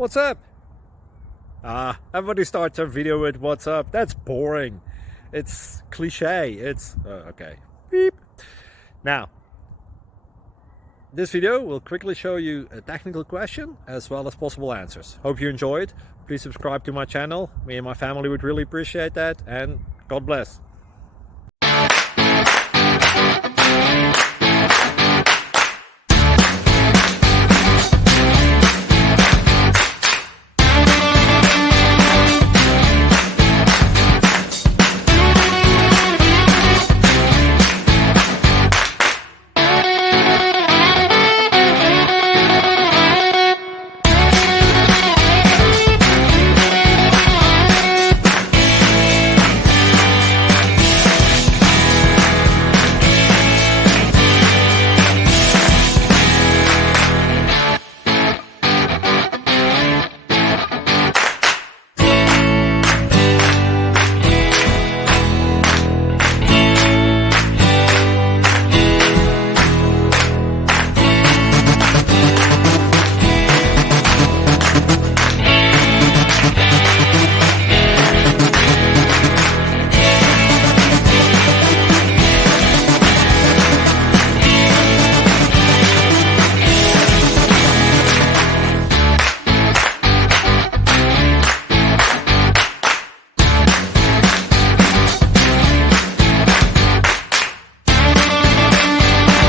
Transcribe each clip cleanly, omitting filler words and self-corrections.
What's up? Everybody starts their video with what's up. That's boring. It's cliche. It's okay. Beep. Now, this video will quickly show you a technical question as well as possible answers. Hope you enjoyed. Please subscribe to my channel. Me and my family would really appreciate that, and God bless.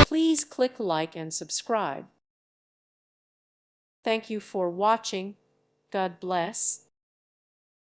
Please click like and subscribe. Thank you for watching. God bless.